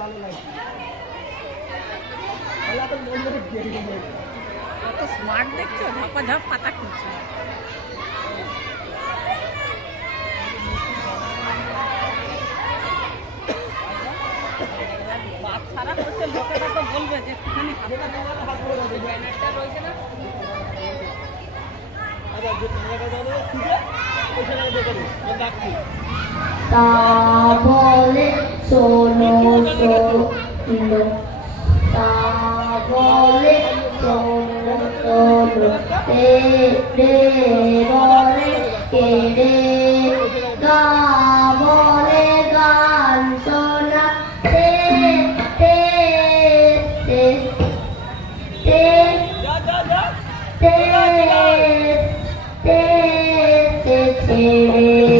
ভালো লাগছে কত স্মার্ট দেখছো, ঝাপাঝাপ পাতা খুঁজছে। বাচ্চারা হচ্ছে লোকেরা তো বলবে যে একটুখানি ব্যানারটা রয়েছে না। তা বলে শোনো শোনো, তা বলে শোনো শোনো, রে রে বলে কে রে, গা বলে গান শোনা, তে তে তে তে তে তে তে ছেড়ে